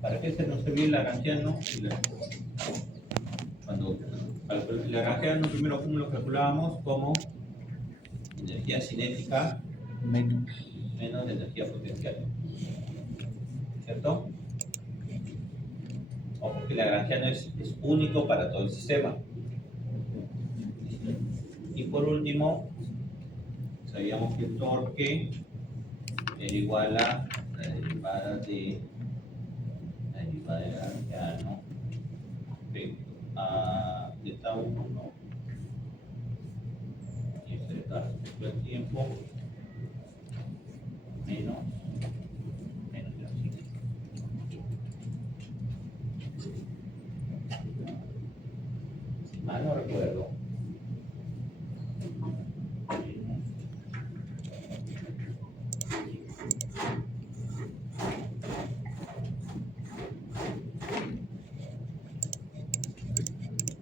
¿Para qué se nos servía el lagrangiano? Cuando el lagrangiano primero como lo calculábamos como energía cinética menos energía potencial, ¿cierto? O porque el lagrangiano es único para todo el sistema. Y por último, sabíamos que el torque era igual a la derivada de Lagrangiano respecto a delta 1 y eso está respecto al tiempo menos la cinética. Si mal no recuerdo,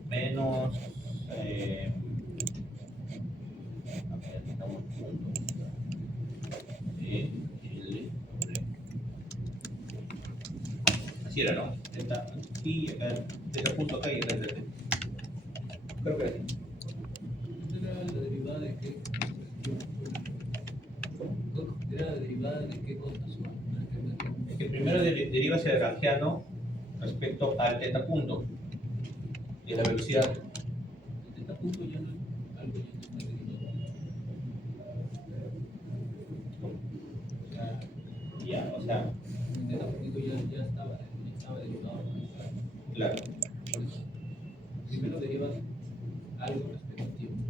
menos a ver, estamos juntos así era, ¿no? Delta aquí, acá, delta punto acá y acá delta. Creo que sí. ¿Era la derivada de qué? ¿Era la derivada de qué cosa? Es que primero deriva hacia el lagrangiano respecto al teta punto y la velocidad. El teta punto ya no es algo ya no está derivado. Ya, o sea. El teta punto ya estaba derivado. Claro. Por eso, primero derivas algo respecto al tiempo.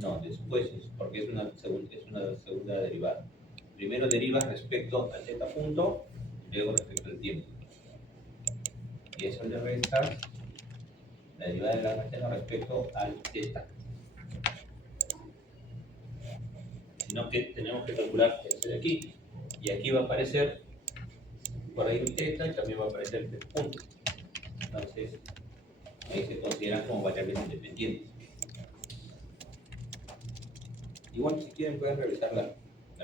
No, después porque es una segunda derivada. Primero derivas respecto al teta punto y luego respecto al tiempo. Y eso le resta la derivada de Lagrangiano respecto al teta. Sino que tenemos que calcular eso de aquí. Y aquí va a aparecer por ahí un teta y también va a aparecer el punto. Entonces, ahí se consideran como variables independientes. Igual, si quieren, pueden revisar la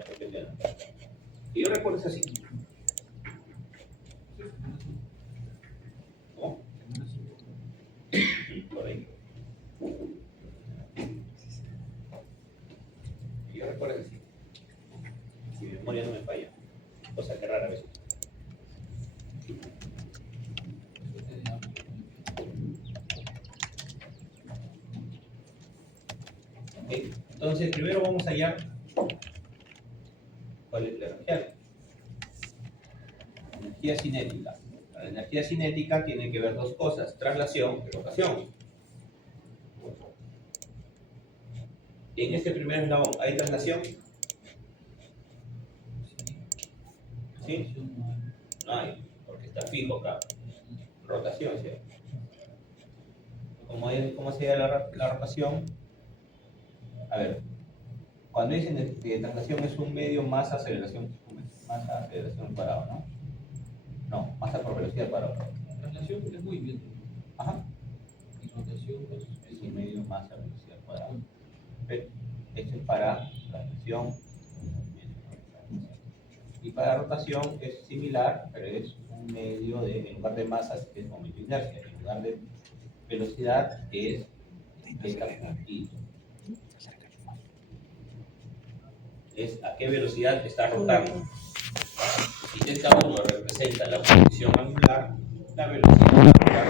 propiedad. Y yo recuerdo es así. ¿Cómo? Por ahí. Y yo recuerdo así. Si mi memoria no me falla. Cosa que rara vez. Okay. Entonces, primero vamos a hallar cuál es la energía. Energía cinética. La energía cinética tiene que ver dos cosas, traslación y rotación. En este primer eslabón, ¿hay traslación? ¿Sí? No hay, porque está fijo acá. Rotación, ¿sí? ¿Cómo se llama la rotación? A ver, cuando dicen que traslación es un medio más aceleración parado, ¿no? No, masa por velocidad parado. Traslación es movimiento. Ajá. Y rotación es un medio más a velocidad cuadrada. Esto es para traslación. Y para rotación es similar, pero es un medio de, en lugar de masas es momento de inercia, en lugar de velocidad es delta puntito. Es a qué velocidad está rotando. Y delta 1 representa la posición angular, la velocidad angular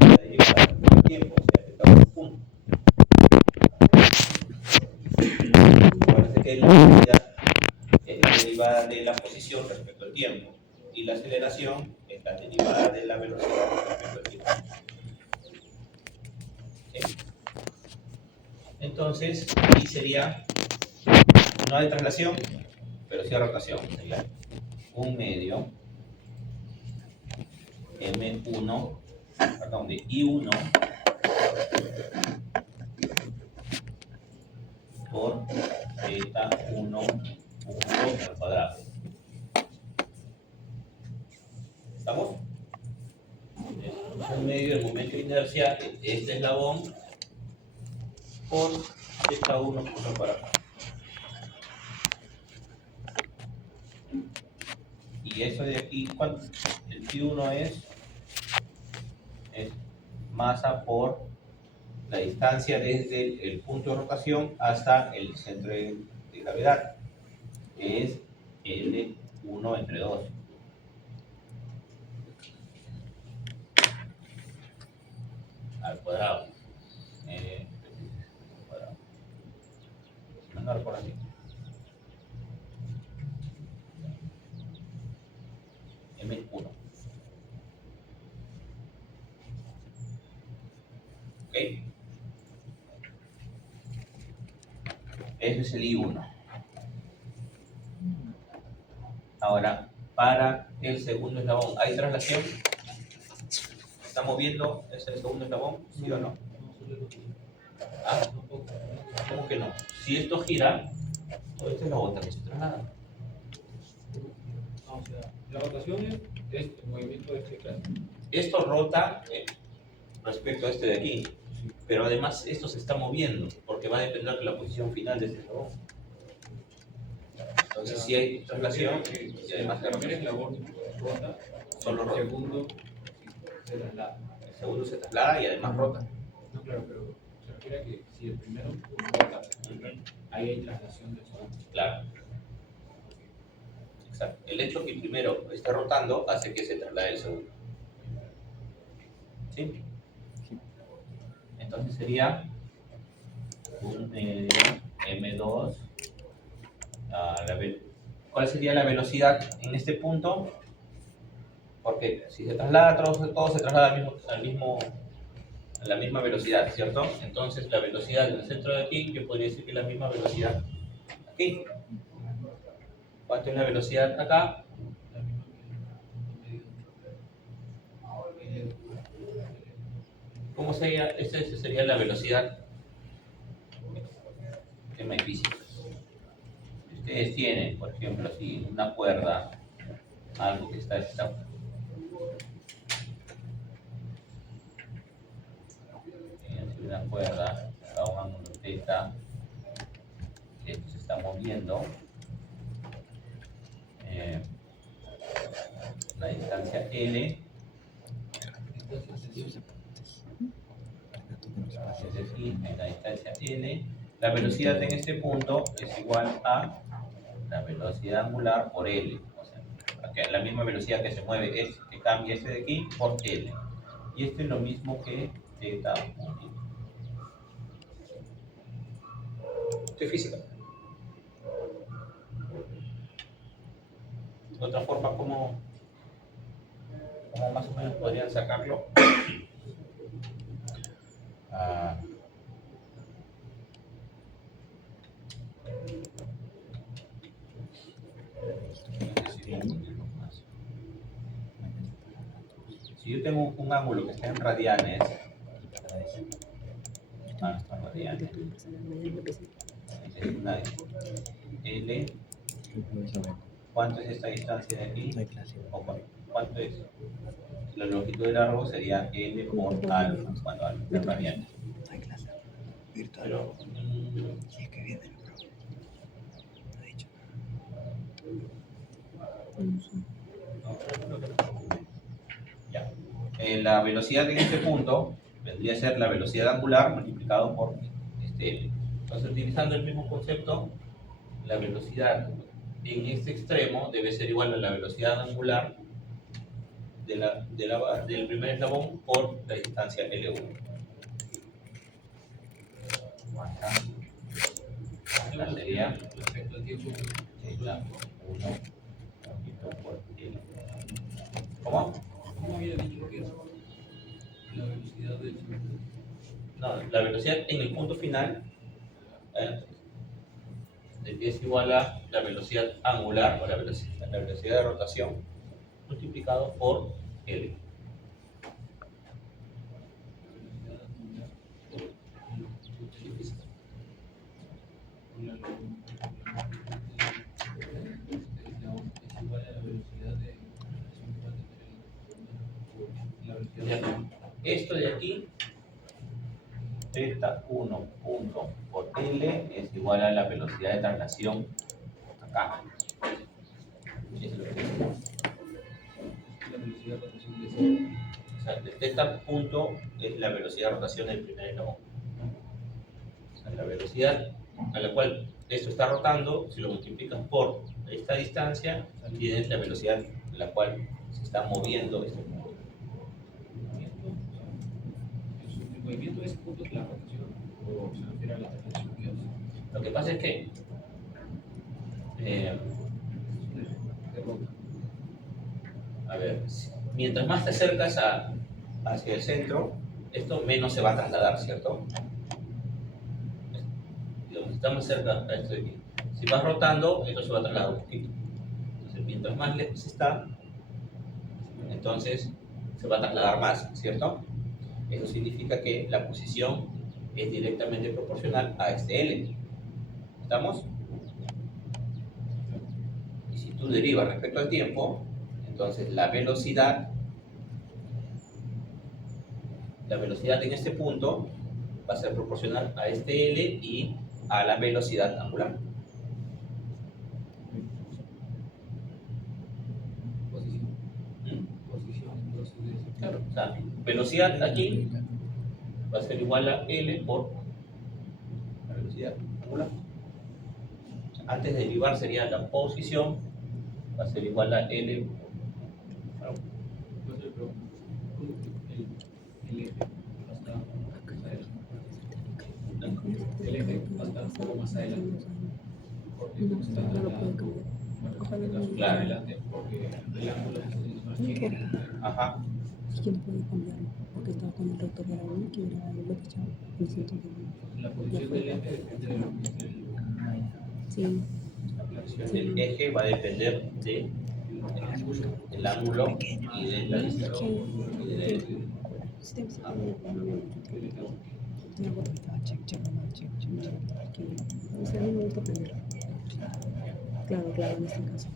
la derivada del tiempo, o sea, delta 1 punto. Parece que la velocidad es la derivada de la posición respecto al tiempo y la aceleración es la derivada de la velocidad respecto al tiempo. ¿Sí? Entonces, aquí sería, no hay traslación, pero sí hay rotación. Sería un medio M1, perdón, de I1 por beta 1 punto al cuadrado. ¿Estamos? Es un medio del momento de inercia, este eslabón, por beta 1 punto al cuadrado. Y eso de aquí, ¿cuánto? El P1 es masa por la distancia desde el punto de rotación hasta el centro de gravedad, que es L1 entre 2. Al cuadrado. Cuadrado. Mandar por aquí. M1. ¿Ok? Ese es el I1. Ahora, para el segundo eslabón, ¿hay traslación? ¿Está moviendo ese segundo eslabón? ¿Sí o no? Ah, ¿cómo que no? Si esto gira, todo este eslabón también se traslada. No, o sea, la rotación es el movimiento de este clase. Esto rota respecto a este de aquí, pero además esto se está moviendo porque va a depender de la posición final de este eslabón. Entonces, si hay traslación y además el primer eslabón rota, solo el rota. segundo se traslada. El segundo se traslada y además rota. No, claro, pero se refiere a que si el primero rota, ahí hay traslación del segundo. Claro. Exacto. El hecho que el primero esté rotando hace que se traslade el segundo. ¿Sí? Entonces sería un M2. ¿Cuál sería la velocidad en este punto? Porque si se traslada, todo se traslada a la misma velocidad, ¿cierto? Entonces la velocidad del centro de aquí, yo podría decir que es la misma velocidad aquí. ¿Cuánto es la velocidad acá? ¿Cómo sería? Esa sería la velocidad. Es más difícil. Si ustedes tienen, por ejemplo, así una cuerda, algo que está una cuerda a un ángulo θ, que se está moviendo, la distancia L, es decir, en la distancia L, la velocidad en este punto es igual a la velocidad angular por L, o sea, la misma velocidad que se mueve es que cambia este de aquí por L. Y esto es lo mismo que θ. Esto es física. De otra forma, ¿cómo más o menos podrían sacarlo? Si yo tengo un ángulo que está en radianes, radianes, es una L, ¿cuánto es esta distancia de aquí? ¿O cuánto es? La longitud del largo sería L por alfa, cuando alfa es radianes. Pero, Si es que viene el bro. No ha dicho nada. ya. La velocidad en este punto vendría a ser la velocidad angular multiplicado por este L. Entonces, utilizando el mismo concepto, la velocidad en este extremo debe ser igual a la velocidad angular del primer eslabón por la distancia L1. Acá sería Respecto al tiempo. Z1 por L. ¿Cómo? ¿Cómo había dicho que es la velocidad del segundo? No, la velocidad en el punto final es igual a la velocidad angular o la velocidad de rotación multiplicado por L. Esto de aquí, θ1 punto por L es igual a la velocidad de traslación acá. Es lo que velocidad de rotación de ese. O sea, el θ punto es la velocidad de rotación del primer eslabón. O sea, la velocidad a la cual esto está rotando, si lo multiplicas por esta distancia, tienes la velocidad a la cual se está moviendo este punto. El movimiento de ese punto es la rotación, o se refiere a la rotación que hace. Lo que pasa es que De rota. a ver, mientras más te acercas hacia el centro, esto menos se va a trasladar, ¿cierto? Digamos, está más cerca a esto de aquí. Si vas rotando, esto se va a trasladar un poquito. Entonces, mientras más lejos está, entonces se va a trasladar más, ¿cierto? Eso significa que la posición es directamente proporcional a este L. ¿Estamos? Y si tú derivas respecto al tiempo, entonces la velocidad en este punto va a ser proporcional a este L y a la velocidad angular. Posición. ¿Mm? Posición, entonces. Claro, o sea, velocidad aquí va a ser igual a L por la velocidad angular. Antes de derivar sería la posición, va a ser igual a L. Claro, Entonces, pero el eje va a estar más adelante. El eje va a estar un poco más adelante. Porque como está trasladando, Claro. adelante, porque el ángulo es más chico. Ajá. Es que no puede cambiarlo, porque estaba con el doctor Barahona, que era lo que estaba en el centro de... La posición del eje depende de lo que es el. Sí, La posición del eje va a depender de el ángulo y de la distancia. Claro, claro, en este caso.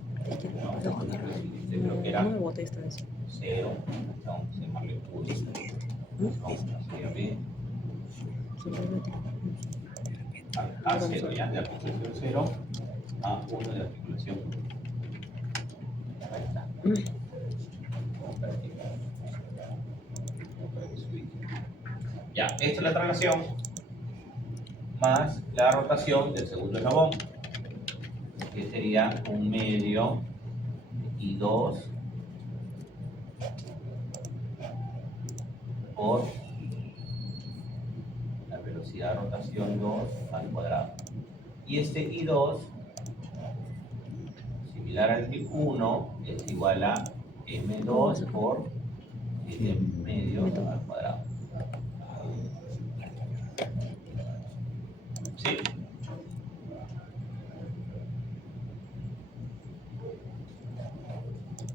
Creo que era No me bote esta vez. 0, vamos a llamarle pulso. Vamos a llamarle a 0 ya, de articulación 0 a 1 de articulación. Ahí está. Vamos para aquí. Para que se ubique. Ya, esta es la traslación más la rotación del segundo eslabón, que sería 1/2 y 2 por la velocidad de rotación 2 al cuadrado. Y este I2, similar al I1, es igual a M2 por L² al cuadrado. ¿Sí?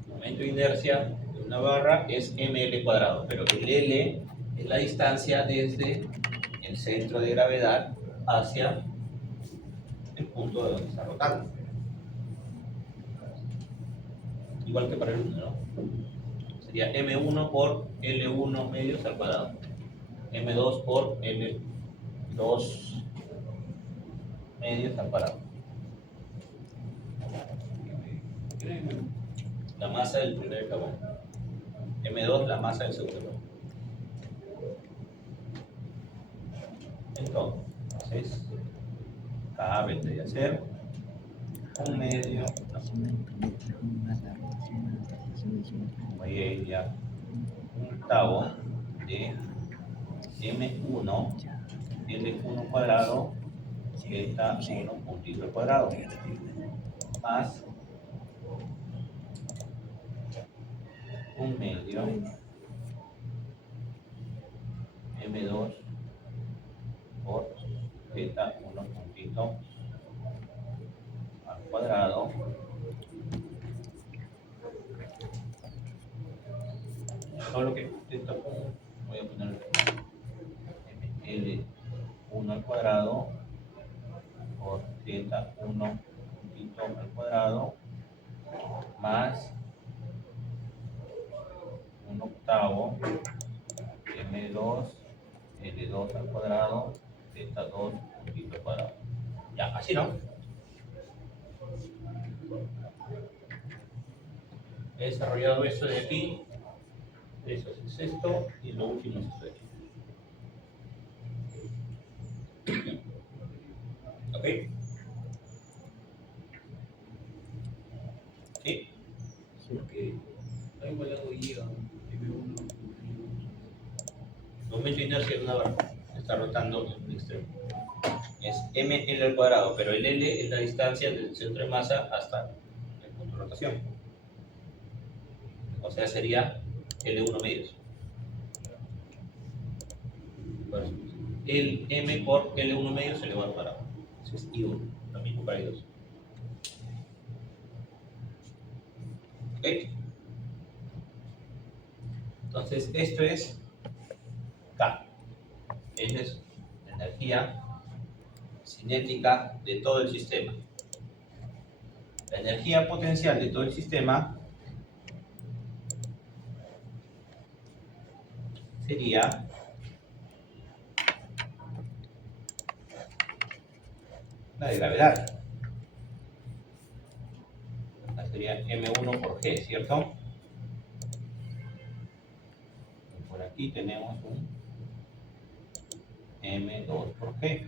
El momento de inercia de una barra es mL², pero el L es la distancia desde el centro de gravedad hacia el punto de donde está rotando. Igual que para el 1, ¿no? Sería M1 por L1 medios al cuadrado. M2 por L2 medios al cuadrado. La masa del primer eslabón. M2 la masa del segundo eslabón. Entonces, acá vendría a ser 1/2. Voy a ir ya 1/8 de M1 L1 cuadrado delta 1 puntito al cuadrado más 1/2 M2 por delta 1 puntito al cuadrado solo que delta 1 voy a poner L1 al cuadrado por delta 1 puntito al cuadrado más 1/8 M2 L2 al cuadrado delta 2 puntito al cuadrado. Ya, así no. He desarrollado esto de aquí Eso es esto y lo último es esto de aquí. ¿Ok? ¿Sí? Porque hay igualado y M1. Momento de inercia de una barra. Está rotando en un extremo. Es ml al cuadrado, pero el L es la distancia del centro de masa hasta el punto de rotación. O sea, sería L1 medios. Por eso, el M por L1 medios elevado al cuadrado. Eso es I1. Lo mismo para I2. ¿Ok? Entonces, esto es K. Esta es la energía cinética de todo el sistema. La energía potencial de todo el sistema sería la de gravedad. Esta sería M1 por G, ¿cierto? Y por aquí tenemos un M2 por G.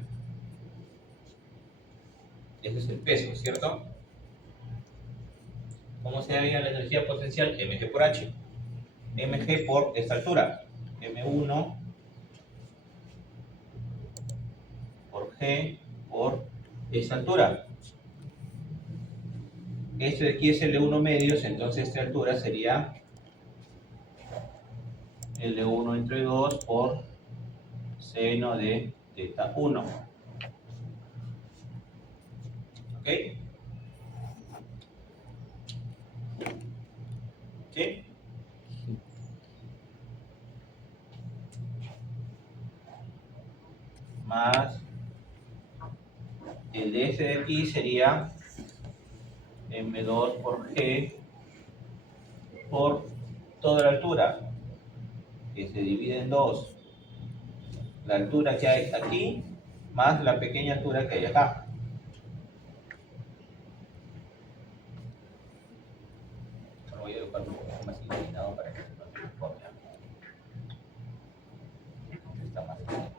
Ese es el peso, ¿cierto? ¿Cómo se haría la energía potencial? Mg por H. Mg por esta altura. M1 por G por esta altura. Este de aquí es L1 medios, entonces esta altura sería L1 entre 2 por seno de teta 1. ¿Ok? ¿Sí? Más el de este de aquí sería M2 por G por toda la altura, que se divide en 2. La altura que hay aquí más la pequeña altura que hay acá. Ahora voy a dibujar un poco más inclinado para que se note mejor. Está más inclinado.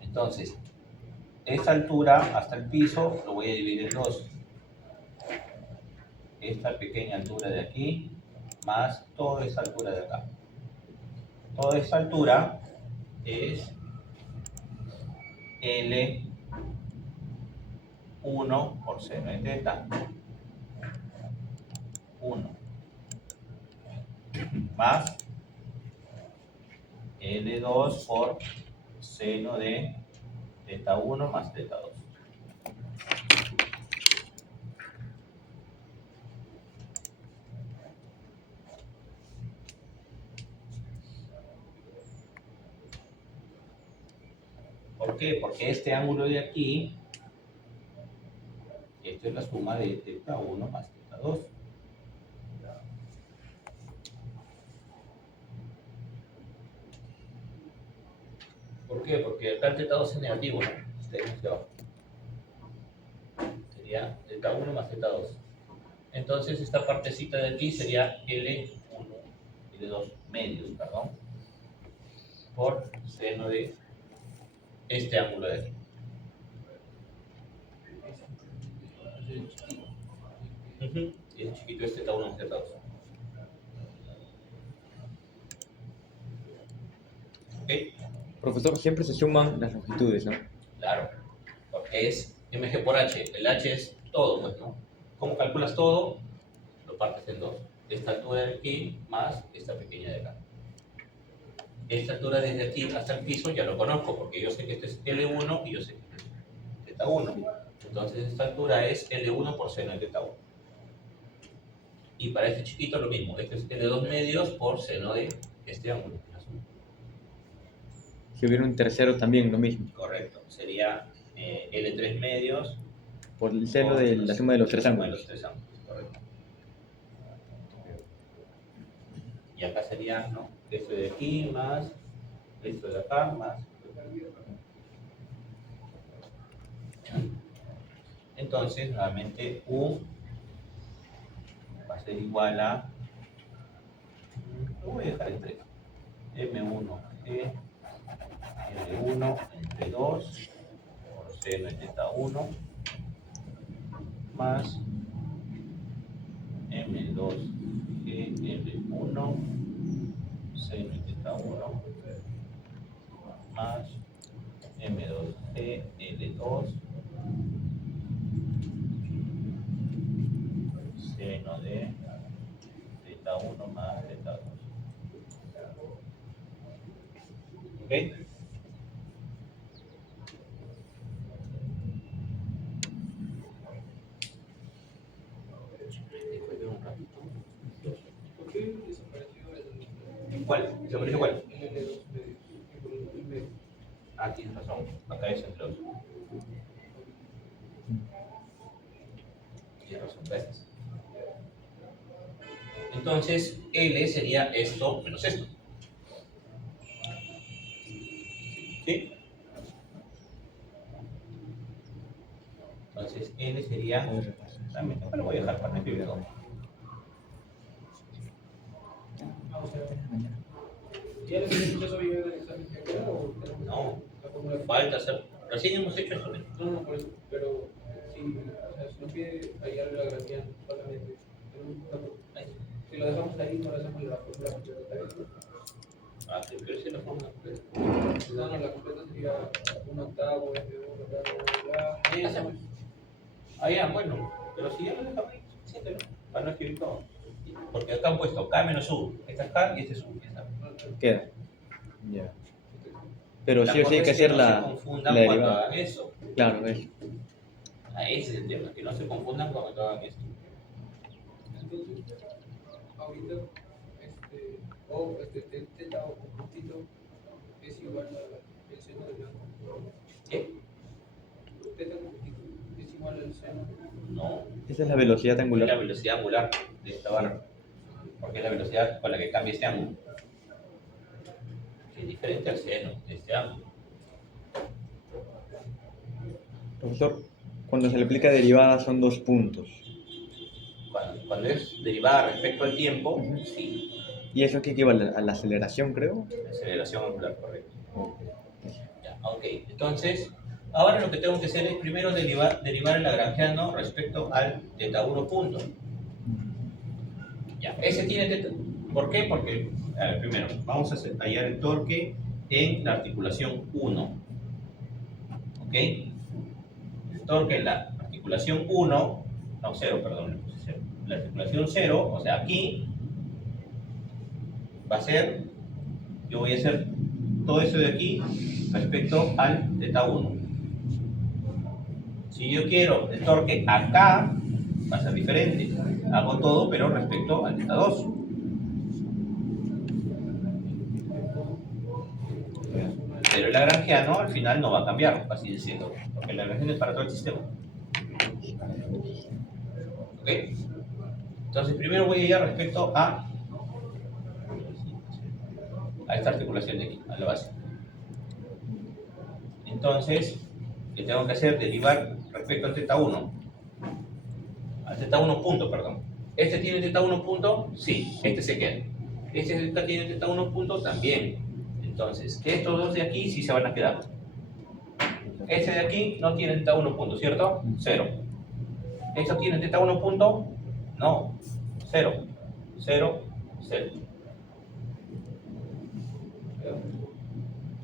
Entonces, esta altura hasta el piso lo voy a dividir en 2. Esta pequeña altura de aquí más toda esta altura de acá. Toda esta altura es L1 por seno de teta 1 más L2 por seno de teta 1 más teta 2. ¿Por qué? Porque este ángulo de aquí, esto es la suma de teta 1 más teta 2. ¿Por qué? Porque acá el teta 2 es negativo, ¿no? Está ahí hacia abajo. Sería teta 1 más teta 2. Entonces esta partecita de aquí sería L1, L2 medios, perdón, por seno de este ángulo de aquí. Y el chiquito es teta 1 más teta 2. ¿Ok? Profesor, siempre se suman las longitudes, ¿no? Claro, porque es mg por h. El h es todo, pues, ¿no? ¿Cómo calculas todo? Lo partes en 2. Esta altura de aquí más esta pequeña de acá. Esta altura desde aquí hasta el piso ya lo conozco, porque yo sé que este es L1 y yo sé que este es teta 1. Entonces esta altura es L1 por seno de teta 1. Y para este chiquito lo mismo, este es L2 medios por seno de este ángulo. Si hubiera un tercero también lo mismo, Correcto, sería L3 medios por el seno por de la suma de los tres suma de ángulos. los tres ángulos, correcto. Y acá sería, ¿no? Esto de aquí más, esto de acá más. Entonces, nuevamente, U va a ser igual a, lo voy a dejar en 3, M1G, L1 entre 2, por seno de teta 1, más M2G, L1, seno de teta 1, más M2G, L2, seno de teta 1 más teta 2. ¿Ok? ¿Por qué desapareció ¿Cuál? ¿Desapareció cuál? el L2 medio? Ah, tienes razón. Acá es entre 2. Tienes razón, gracias. Entonces, L sería esto menos esto. ¿Sí? Entonces, L sería... También lo voy a dejar para no escribir todo. ¿Ya les he dicho eso bien en el examen que queda o tenemos No, la fórmula? falta hacer... Recién hemos hecho esto. No, por eso, pero si, o sea, si nos pide hallar la grafía solamente, si lo dejamos ahí, no le hacemos la fórmula completa. Ah, sí, pero sí la forma completa. No, la completa sería 1/8, M1, bla, bla. Ah, ya, bueno. Pero si ya lo dejamos ahí, siéntelo. Para no escribir todo. Porque acá han puesto K menos U. Esta es K y este es U. Ya está. Queda. Ya. Pero La sí o sí cosa hay que es hacer no la, se la confundan cuando derivada. hagan eso. Claro, eso. Ah, ese es el tema, que no se confundan cuando hagan esto. Entonces, ahorita, teta o puntito es igual al seno del ángulo. ¿Qué? Teta o puntito es igual al seno. No. Esa es la velocidad Es la angular. velocidad angular de esta barra. Porque es la velocidad con la que cambia este ángulo. Que es diferente al seno de este ángulo. Profesor, cuando se le aplica derivada son 2 puntos. Cuando es derivada respecto al tiempo, sí. ¿Y eso qué equivale? A la aceleración, creo. Aceleración angular, correcto. Ya, ok, entonces, ahora lo que tengo que hacer es primero derivar el lagrangiano respecto al teta 1 punto. Ya, ese tiene teta. ¿Por qué? Porque, a ver, primero, vamos a hallar el torque en la articulación 1. ¿Ok? El torque en la articulación 1, no, 0, perdón, le puse 0. La articulación 0, o sea, aquí, va a ser, yo voy a hacer todo eso de aquí respecto al teta 1. Si yo quiero el torque acá, va a ser diferente. Hago todo, pero respecto al teta 2. Pero el lagrangiano al final no va a cambiar, así diciendo, porque el lagrangiano es para todo el sistema. ¿Ok? Entonces primero voy a ir respecto a esta articulación de aquí, a la base. Entonces, ¿qué tengo que hacer? Derivar respecto al teta 1. Al teta 1 punto, perdón. ¿Este tiene teta 1 punto? Sí, este se queda. Este tiene teta 1 punto también. Entonces, estos dos de aquí sí se van a quedar. Este de aquí no tiene teta 1 punto, ¿cierto? 0. ¿Estos tienen teta 1 punto? No. 0. 0. 0.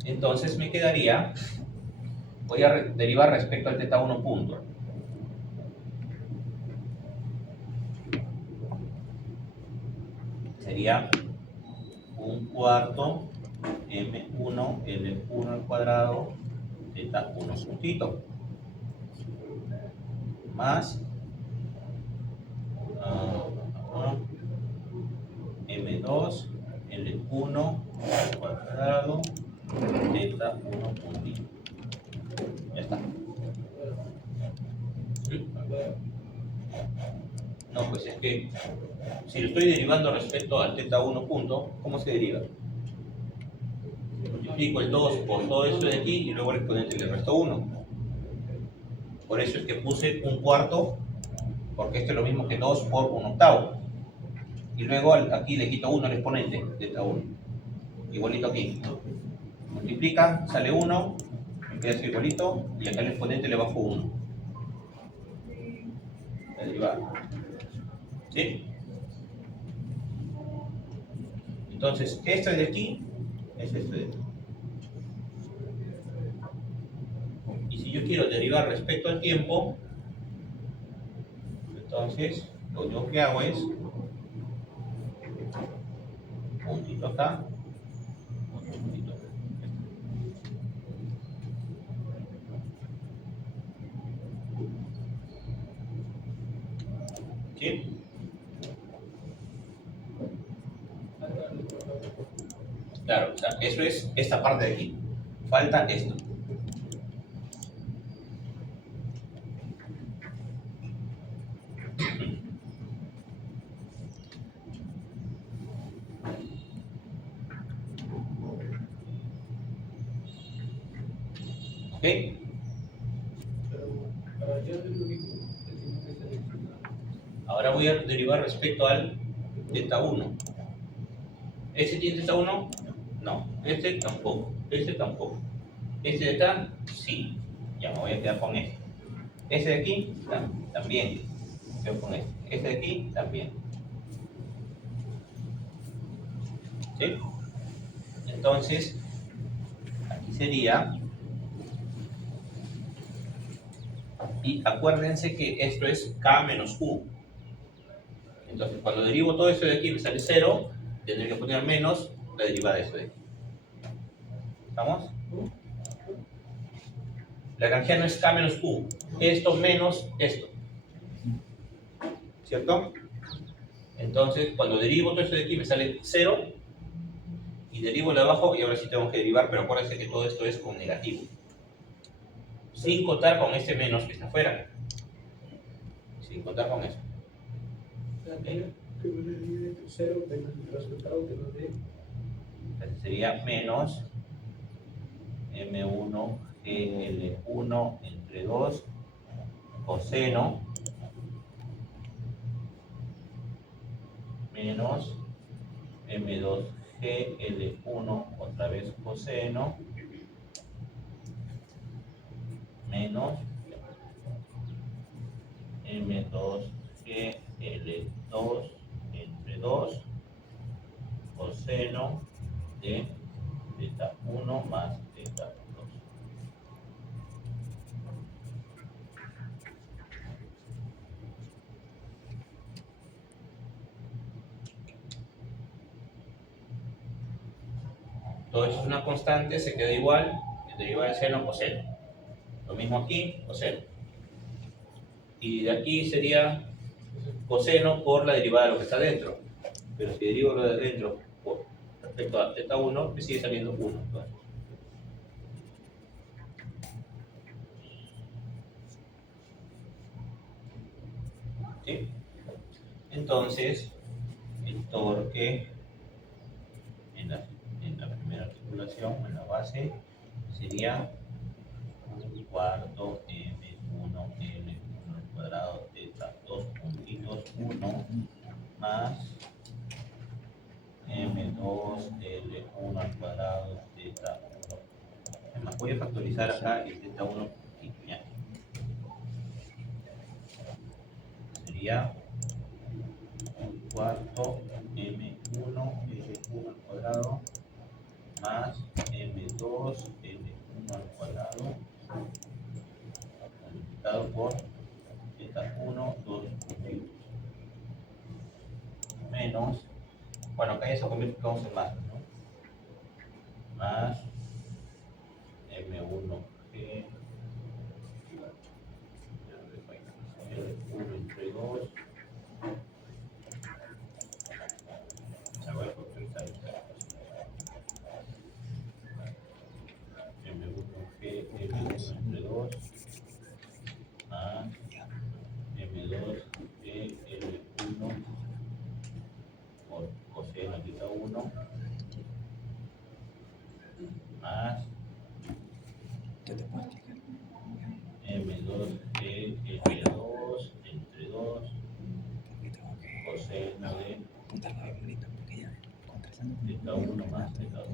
Entonces me quedaría, voy a derivar respecto al teta 1 punto. Sería 1/4 M1 L1 al cuadrado teta 1 puntito más M2 L1 al cuadrado teta 1 puntito. Ya está. No, pues es que si lo estoy derivando respecto al teta 1 punto, ¿cómo se deriva? Multiplico el 2 por todo eso de aquí y luego el exponente le resto 1. Por eso es que puse un cuarto, porque esto es lo mismo que 2 por un octavo. Y luego aquí le quito 1 al exponente, teta 1. Igualito aquí. Multiplica, sale 1, me queda igualito, y acá el exponente le bajo 1. La derivada. ¿Sí? Entonces, esto de aquí es esto de aquí. Y si yo quiero derivar respecto al tiempo, entonces lo único que hago es puntito acá, otro puntito acá. ¿Sí? Claro, o sea, eso es esta parte de aquí. Falta esto. ¿Ok? Ahora voy a derivar respecto al teta 1. ¿Este tiene teta 1? No. Este tampoco. Este tampoco. Este de acá, sí. Ya me voy a quedar con este. Este de aquí, también. Me quedo con este. Este de aquí, también. ¿Sí? Entonces, aquí sería. Y acuérdense que esto es K menos U. Entonces, cuando derivo todo esto de aquí me sale 0, tendré que poner menos la derivada de esto de aquí. ¿Estamos? La Lagrangiano es K menos U. Esto menos esto. ¿Cierto? Entonces, cuando derivo todo esto de aquí me sale 0. Y derivo lo de abajo y ahora sí tengo que derivar, pero acuérdense que todo esto es con negativo. Sin contar con este menos que está afuera. Sin contar con eso. ¿Okay? Entonces sería menos M1 GL1 entre 2 coseno menos M2 GL1 otra vez coseno menos M2 GL2 entre 2 coseno de teta 1 más teta 2. Todo eso es una constante, se queda igual, el derivado del seno coseno. Lo mismo aquí, coseno. Y de aquí sería coseno por la derivada de lo que está dentro. Pero si derivo lo de dentro por respecto a teta 1, me sigue saliendo 1. Entonces. ¿Sí? Entonces, el torque en la primera articulación, en la base, sería un cuarto M1 L1 al cuadrado teta 2 puntitos 1 más M2 L1 al cuadrado teta 1. Además, voy a factorizar acá el teta 1 ya. Sería un cuarto M1 L1 al cuadrado más M2 L1 al cuadrado multiplicado por teta 1, 2 puntitos menos, bueno, acá ya se convierte en más, ¿no? Más M1G L1 entre 2. Se voy a factorizar esta M1G L1 entre 2 más M2G L1 Teta 1 más teta 2.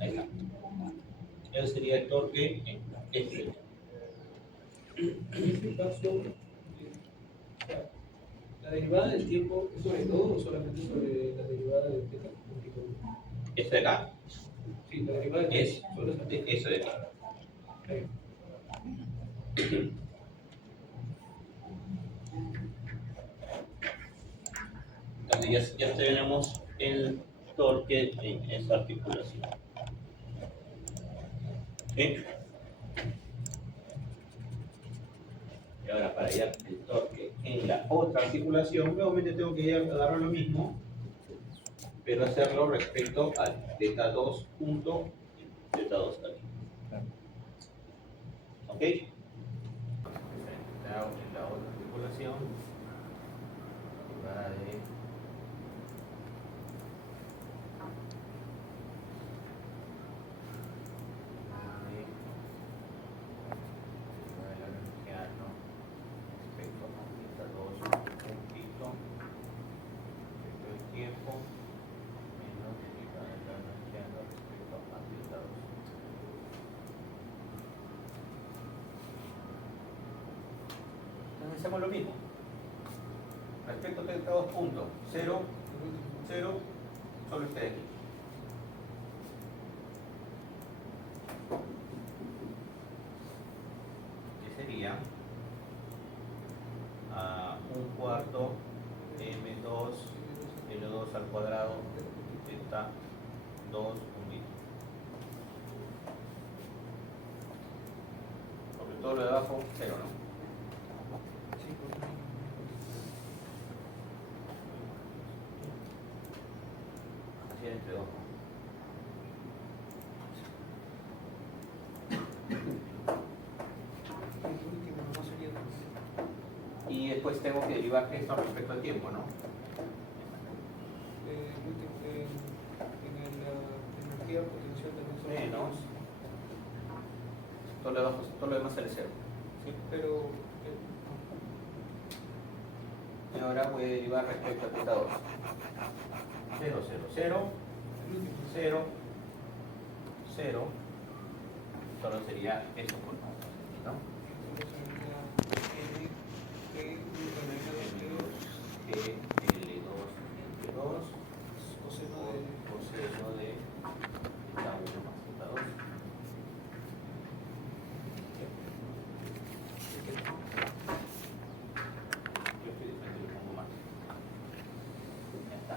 Ahí está. Ese sería el torque en este. En este caso, o sea, la derivada del tiempo es sobre todo o solamente sobre la derivada del teta múltiplo. Este de acá Sí, la derivada del es tiempo, solo esa. eso de acá. Ahí. Entonces ya tenemos el torque en esa articulación. ¿Sí? Y ahora para hallar el torque en la otra articulación, nuevamente tengo que agarrar lo mismo, pero hacerlo respecto al teta 2 punto teta 2 aquí. ¿Ok? En la otra articulación, va de respecto a teta 2 puntito, respecto al tiempo, menos derivada de la energía respecto a teta 2. Entonces hacemos lo mismo. Respecto a teta 2 punto, 0, 0, solo este de aquí. Que sería un cuarto m2 L2 al cuadrado teta 2 unito. Porque todo lo de abajo, 0, ¿no? Sí, por favor. Así es entre 2. El último no sería Y después tengo que derivar esto respecto al tiempo, ¿no? el último en la energía potencial también son Menos. Todo lo de abajo, todo lo demás sale 0. ¿Sí? pero Y ahora voy a derivar respecto a teta 2. 0, 0, 0, el último 0, 0. Solo sería eso por ¿no? L2, G, L2, entre 2, coseno de teta 1 más teta 2. Yo estoy diferente, lo pongo más. Ya está.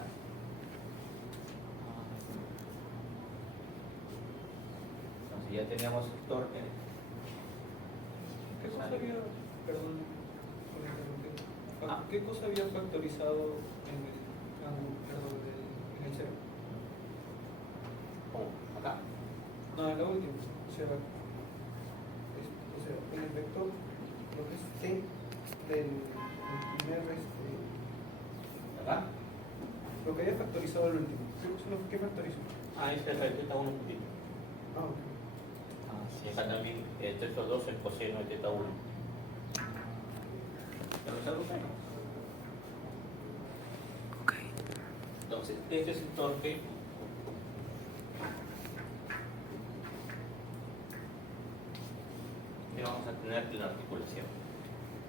Entonces ya teníamos el torque. ¿Qué cosa había, perdón, por interrumpir. Ah. ¿Qué cosa había factorizado en el ángulo, perdón, en el cero? ¿Cómo? Acá. No, en la última. O sea, en el vector, lo que es t del primer, Acá. lo que había factorizado el último. ¿Qué factorizó? Ah, este es el teta 1 puntito. Ah, ok. Y acá también teta 2 el coseno de teta 1. ¿Pero es algo menos? Ok. Entonces, este es el torque que vamos a tener en la articulación.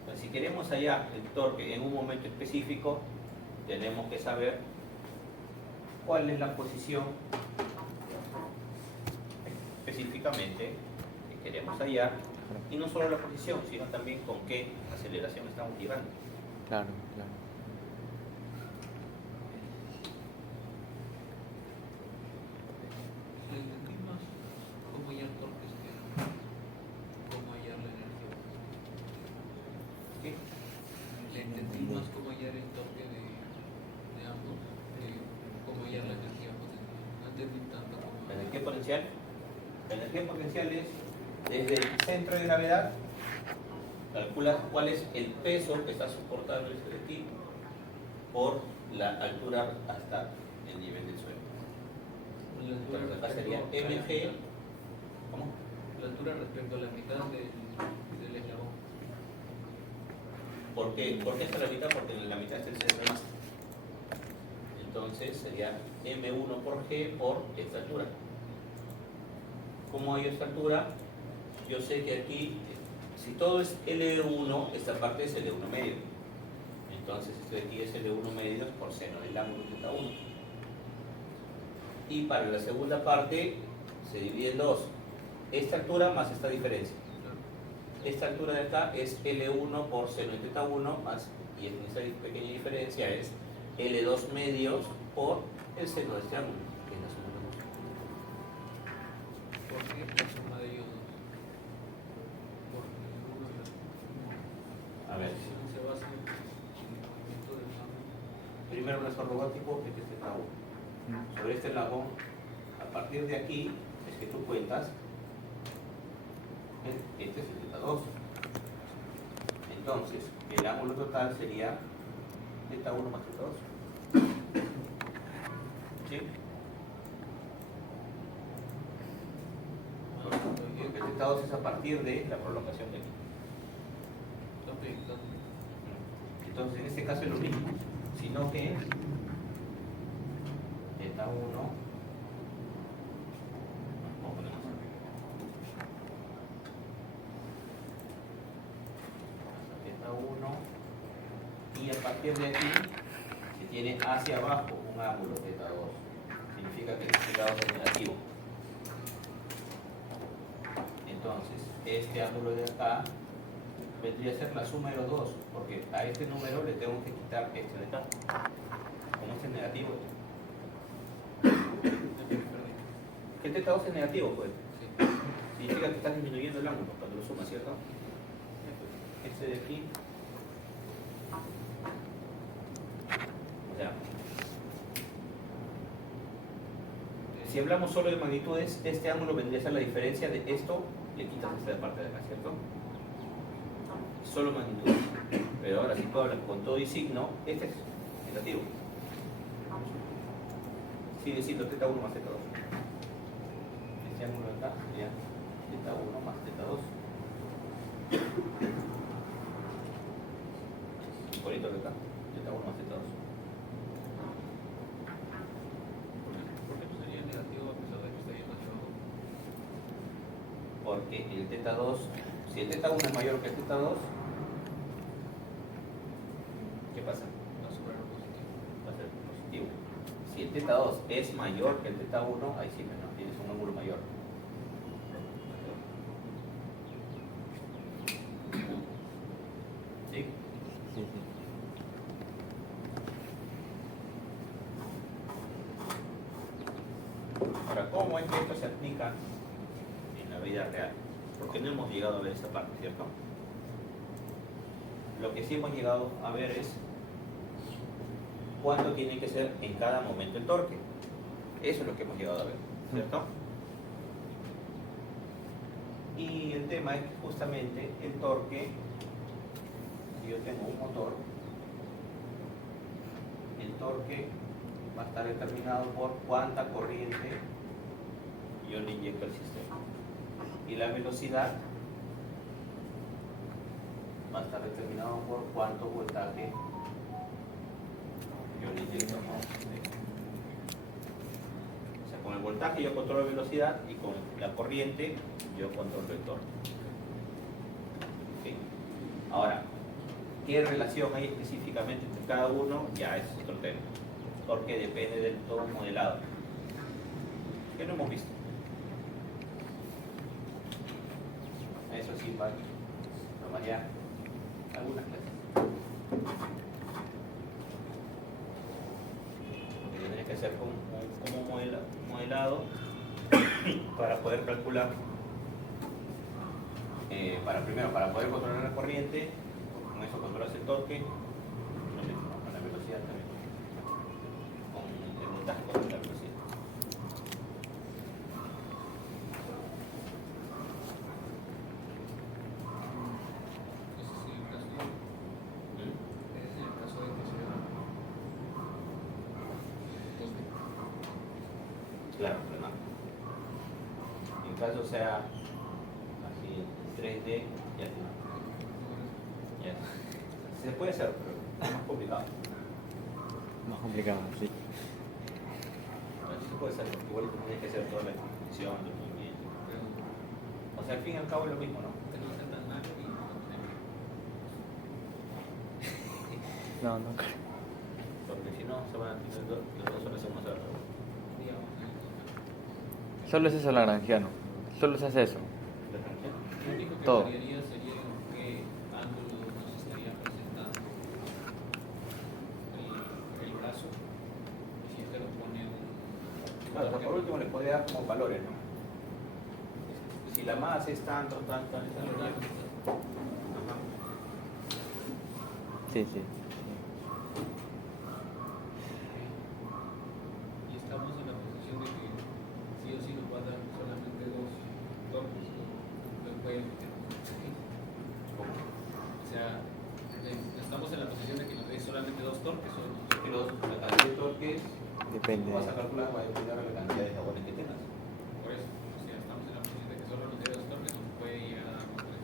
Entonces, si queremos hallar el torque en un momento específico, tenemos que saber cuál es la posición específicamente que queremos hallar, y no solo la posición, sino también con qué aceleración estamos llevando. Claro, claro. Entendí más cómo hallar torques que cómo hallar la energía. ¿Sí? Entendí más cómo hallar el torque de ambos que cómo hallar la energía potencial. No entendí tanto cómo. ¿La energía potencial? La energía potencial es desde el centro de gravedad, calculas cuál es el peso que está soportando el ti por la altura hasta el nivel del suelo. La altura Entonces acá respecto sería a la mg. mitad. ¿Cómo? La altura respecto a la mitad del eslabón. ¿Por qué? ¿Por qué hasta la mitad? Porque en la mitad está el centro de masa. Entonces sería M1 por G por esta altura. ¿Cómo hay esta altura? Yo sé que aquí, si todo es L1, esta parte es L1 medio. Entonces esto de aquí es L1 medio por seno del ángulo θ1. Y para la segunda parte se divide en dos. Esta altura más esta diferencia. Esta altura de acá es L1 por seno de θ1 más, y en esa pequeña diferencia es L2 medios por el seno de este ángulo, que es la suma de los dos. ¿Por qué la suma de ellos dos? Porque uno y otro. A ver, Si uno se basa en el movimiento del ángulo. primero un esfuerzo robótico, este es θ1. Sobre este lado, a partir de aquí, es que tú cuentas, este es el θ2. Entonces, el ángulo total sería θ1 más θ2. ¿Sí? Porque el θ2 es a partir de la prolongación de aquí. Entonces, en este caso es lo mismo, sino que θ1, θ1, y a partir de aquí se tiene hacia abajo un ángulo θ2, significa que el θ2 es negativo. Entonces, este ángulo de acá vendría a ser la suma de los dos, porque a este número le tengo que quitar este de acá. Como este es negativo, que el θ2 es negativo, pues. Significa que estás disminuyendo el ángulo cuando lo sumas, ¿cierto? Este de aquí. O sea, si hablamos solo de magnitudes, este ángulo vendría a ser la diferencia de esto, le quitas esta parte de acá, ¿cierto? Solo magnitudes. Pero ahora si tú hablas con todo y signo, este es negativo. Sigue siendo θ1 más θ2. Este ángulo de acá sería θ1 más θ2. Igualito de acá, θ1 más θ2. ¿Por qué no sería negativo a pesar de que está yendo hacia abajo? Porque el θ2, si el θ1 es mayor que el θ2, ¿qué pasa? Va a sobrar lo positivo. Va a ser positivo. Si el θ2 es mayor que el θ1, ahí sí menos, tienes un ángulo mayor. ¿Sí? Sí, sí. Ahora, ¿cómo es que esto se aplica en la vida real? Porque no hemos llegado a ver esa parte, ¿cierto? Lo que sí hemos llegado a ver es cuánto tiene que ser en cada momento el torque. Eso es lo que hemos llegado a ver, ¿cierto? Y el tema es que justamente el torque, si yo tengo un motor, el torque va a estar determinado por cuánta corriente yo le inyecto al sistema. Y la velocidad va a estar determinado por cuánto voltaje yo le inyecto al sistema. O sea, con el voltaje yo controlo la velocidad y con la corriente yo controlo el torque. ¿Sí? Ahora, ¿qué relación hay específicamente entre cada uno? Ya es otro tema. Porque depende del todo modelado. ¿Qué no hemos visto? Eso sí, vale. Nomás ya algunas clases. Porque tendría que hacer como un modelado para poder calcular, primero para poder controlar la corriente, con eso controlas el torque, con la velocidad también, con el voltaje con la velocidad. Ese es el caso de que sea Claro, pero no. En caso sea así en 3D, ya Se puede hacer, pero es más complicado. Más complicado, sí. No, sí se puede hacer, porque igual tienes que hacer toda la definición del movimiento. Pero O sea, al fin y al cabo es lo mismo, ¿no? que no sea tan malo y no tener. No, no creo. Porque si no, se van a tener los dos horas se van a hacer. Digamos, Solo es eso el lagrangiano. Solo se hace eso. lo único que Todo. variaría sería qué ángulo nos estaría presentando el brazo. Si es que lo pone un. Claro, pero por último le puede dar como valores, ¿no? Si la masa es tanto, tanto, Esa tanto, lo tanto. lleva. Ajá. Sí, sí. Y estamos en la posición de que sí o sí nos va a dar solamente dos torques del cuello. O sea, estamos en la posición de que nos dé solamente dos torques o nos Pero la cantidad de torques Depende. vas a calcular, va a depender de la cantidad de jabones que tengas. por eso. O sea, estamos en la posición de que solo nos dé dos torques o nos puede llegar a dar tres.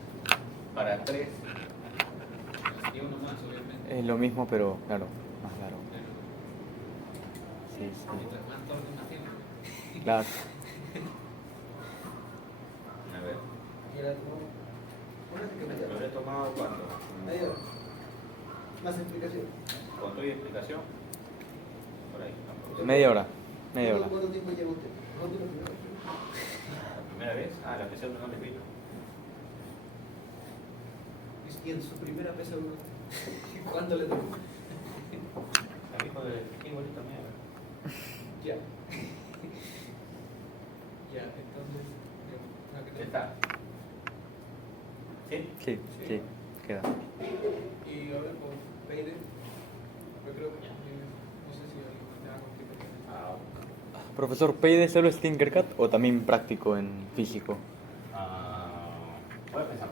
Para 3, Y uno más, obviamente. Es lo mismo, pero claro, más largo. Pero Sí, sí. mientras más torques más tiene. Claro. a ver, Y ahora tomamos. Póngase que me lo he tomado cuánto? Ahí va. Más explicación. Con tu explicación. Por ahí, ¿no? Media hora. Media hora. ¿Cuánto tiempo lleva usted? ¿Cuánto tiempo lleva? La primera vez, la que no les vino. Y en su primera pesa uno. ¿Cuánto le tocó? A mi hijo de igualito mío. Ya. Ya, entonces. Ya está. ¿Sí? Sí, sí, queda. Y ahora con Peide, yo creo que no sé si alguien más te haga con Profesor, ¿PID solo es Tinkercad o también práctico en físico? Voy a pensar.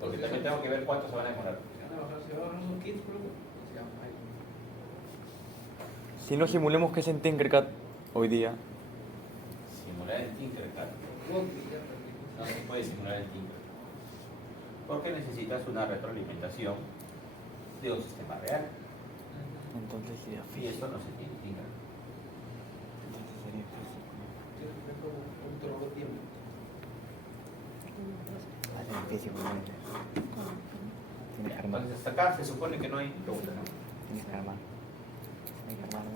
Porque también tengo que ver cuánto se van a demorar. Se va a bajar unos kits, pero. Si no simulemos que es en Tinkercad hoy día, Simular el Tinkercad. No se puede simular el Tinkercad. Porque necesitas una retroalimentación de un sistema real. entonces sería Y físico. eso no se tiene en Tinkercad. Entonces sería físico. Ah, sí, físico, no. Tienes que armar. Entonces hasta acá se supone que no hay preguntas, ¿no? Tienes que armar. Tienes que armar.